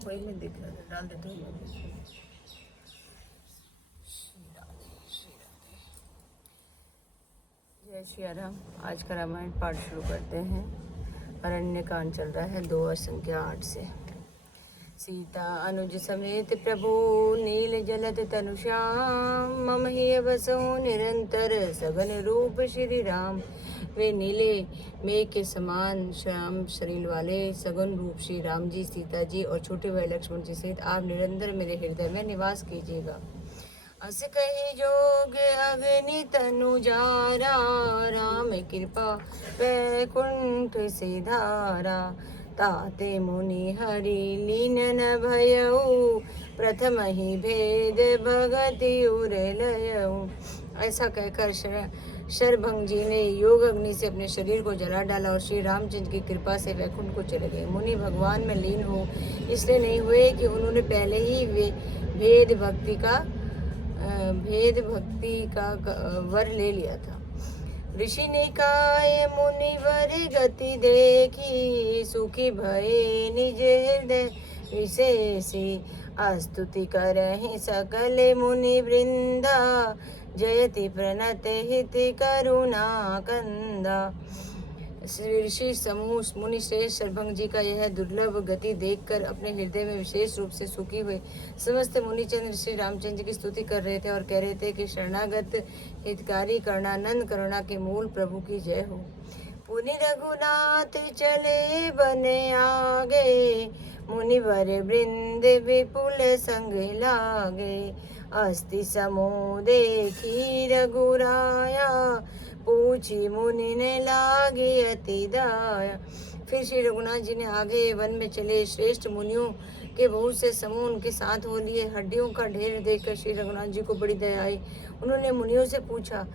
वही में दिख रहा था, डाल देते हैं। जय श्री राम। आज का रामायण पाठ शुरू करते हैं। अरण्य कांड चल रहा है 2 संख्या 8 से। सीता अनुज समेत प्रभु नील जलत तनुश्याम मम ही बसो निरंतर सघन रूप श्री राम। वे नीले मेघ के समान श्याम शरीर वाले सघन रूप श्री राम जी, सीता जी और छोटे भाई लक्ष्मण जी सहित आप निरंतर मेरे हृदय में निवास कीजिएगा। अस कही जोग अग्नि तनु जारा, राम कृपा वैकुंठ से धारा। ताते मुनि हरि लीन न भयऊ, प्रथम ही भेद भगति उर लयऊ। ऐसा कहकर शरभंग जी ने योग अग्नि से अपने शरीर को जला डाला और श्री रामचंद्र की कृपा से वैकुंठ को चले गए। मुनि भगवान में लीन हो इसलिए नहीं हुए कि उन्होंने पहले ही भेद भक्ति का वर ले लिया था। ऋषि ने काय मुनिवर गति देखी, सुखी भये निज हृदय विशेषी। स्तुति करहि सकल मुनि वृंदा, जयति प्रणत हित करुणा कंदा। ऋषि समूह मुनि श्रेष्ठ शरभंग जी का यह दुर्लभ गति देखकर अपने हृदय में विशेष रूप से सुखी हुए समस्त मुनिचंद्र श्री रामचंद्र की स्तुति कर रहे थे और कह रहे थे कि शरणागत हितकारी करुणानंद करुणा के मूल प्रभु की जय हो। पुनि रघुनाथ चले बने आगे, मुनिवर वृंद विपुल संग लागे। अस्ति समूह देखी रघुराया, पूछी मुनि ने लागे अति दाया। फिर श्री रघुनाथ जी ने आगे वन में चले श्रेष्ठ मुनियों के बहुत से समूह उनके साथ हो लिए। हड्डियों का ढेर देखकर श्री रघुनाथ जी को बड़ी दया आई। उन्होंने मुनियों से पूछा,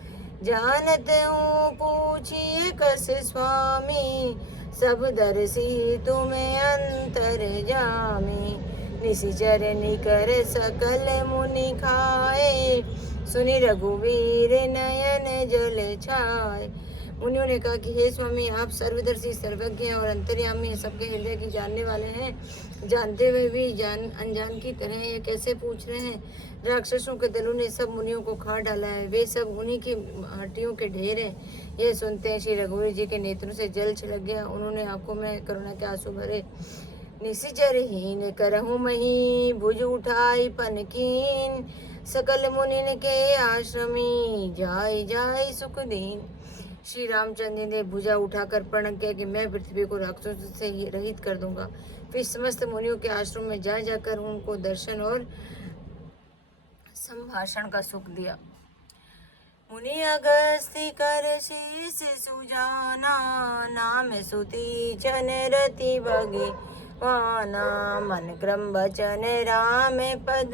जानते हूँ पूछिए कस स्वामी, सब दर्शी तुम्हें अंतर जामी। निशिचर निकर सकल मुनि खाए, सुनि रघुवीर नयन जल छाए। मुनियों ने कहा कि हे स्वामी, आप सर्वदर्शी सर्वज्ञ और अंतर्यामी हैं, सबके हृदय की जानने वाले हैं। जानते हुए भी अनजान की तरह ये कैसे पूछ रहे हैं। राक्षसों के दलों ने सब मुनियों को खा डाला है, वे सब उन्हीं की हड्डियों के ढेर हैं। यह सुनते हैं श्री रघुवीर जी के नेत्रों से जल छलक गया। उन्होंने आंखों में करुणा के आंसू भरे। निशिचर हीन करहु मही, भुज उठाई पनकीन। सकल मुनिन के आश्रमी, जाय जाय सुख दीन। श्री रामचंद्र ने भुजा उठाकर प्रण किया कि मैं पृथ्वी को राक्षसों से रहित कर दूंगा। फिर समस्त मुनियों के आश्रम में जा जाकर उनको दर्शन और संभाषण का सुख दिया। मुनि अगस्त्य कर शीस सुजाना, नाम सुति चन रति भगवाना। मन क्रम बचन राम पद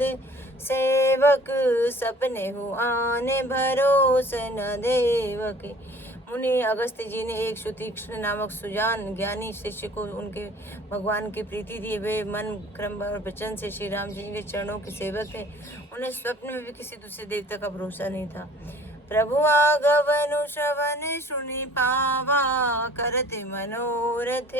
सेवक, सपने हु आने भरोस न देवक। मुनि अगस्त्य जी ने एक सुतीक्ष्ण नामक सुजान ज्ञानी शिष्य को उनके भगवान की प्रीति दी। वे मन क्रम और वचन से श्री राम जी के चरणों के सेवक है। उन्हें स्वप्न में भी किसी दूसरे देवता का भरोसा नहीं था। प्रभु आगमनु श्रवण सुनि पावा, करते मनोरथ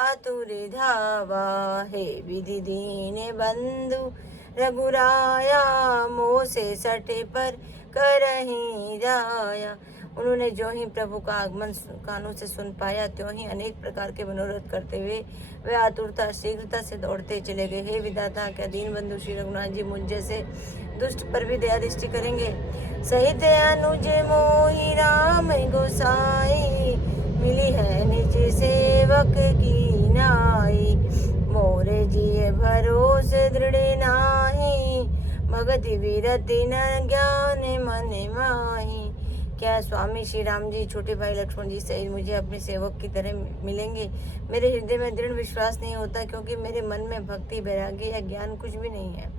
आतुर धावा। हे विधि दीन बंधु रघुराया, मोह से सटे पर करहि दाया। उन्होंने जो ही प्रभु का आगमन कानों से सुन पाया, त्यों ही अनेक प्रकार के मनोरथ करते हुए वे आतुरता शीघ्रता से दौड़ते चले गए। हे विधाता, क्या दीन बंधु श्री रघुनाथ जी मुझ जैसे दुष्ट पर भी दया दृष्टि करेंगे। सहित अनुज मोहि राम गोसाई, मिली है निज सेवक की नाई। मोरे जिय भरोसे दृढ़ नाही, भगति विरति न ज्ञान मन माही। क्या स्वामी श्री राम जी छोटे भाई लक्ष्मण जी सहित मुझे अपने सेवक की तरह मिलेंगे? मेरे हृदय में दृढ़ विश्वास नहीं होता, क्योंकि मेरे मन में भक्ति वैराग्य या ज्ञान कुछ भी नहीं है।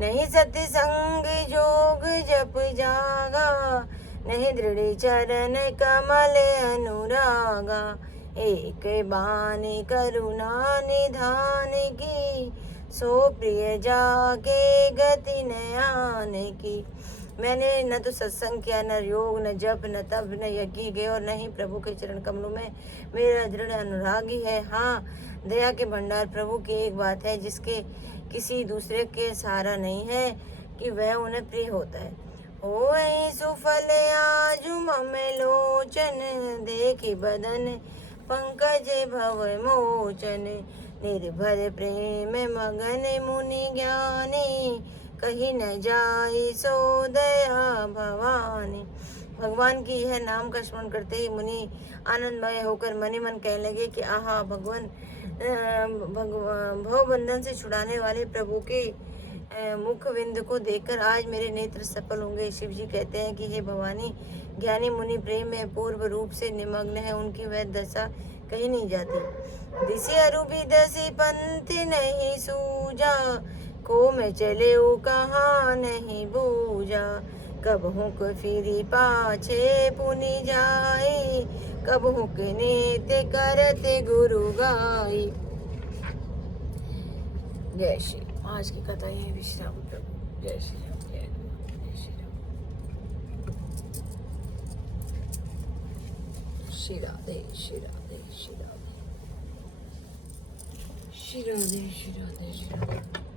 नहीं सत्य संग जोग जप जागा, नहीं दृढ़ चरण कमल अनुरागा। एक बानी करुणा निधान की, सो प्रिय जाके गति नयान की। मैंने न तो सत्संग किया, न योग, न जप, न तप, न यज्ञ गए और न ही प्रभु के चरण कमलों में मेरा दृढ़ अनुराग ही है। हाँ, दया के भंडार प्रभु की एक बात है जिसके किसी दूसरे के सहारा नहीं है कि वह उन्हें प्रिय होता है। होई सुफल आजु मम लोचन, देखि बदन पंकज भव मोचन। निर्भर प्रेम मगन मुनि ज्ञानी, कहीं न जाई सो दया भवानी। भगवान की यह नाम का स्मरण करते ही मुनि आनंदमय होकर मनि मन कहने लगे कि आहा, भगवान भव बंधन से छुड़ाने वाले प्रभु के मुख विंद को देखकर आज मेरे नेत्र सफल होंगे। शिव जी कहते हैं कि हे भवानी, ज्ञानी मुनि प्रेम में पूर्व रूप से निमग्न है, उनकी वह दशा कहीं नहीं जाती। दिशि अरु बिदसि पंथ नहीं सूझा, को में चले कहाँ नहीं बूझा। कब हुक फिरी पाछे पुनि जाई, कब हुक नेत करते गुरु गाई। जय श्री। आज की कथा यही विश्राम प्रभु। जय श्री राम, जय श्री राम। श्री राधे, श्री राधे, श्री राधे, श्री राधे, श्री राधे, श्री राधे।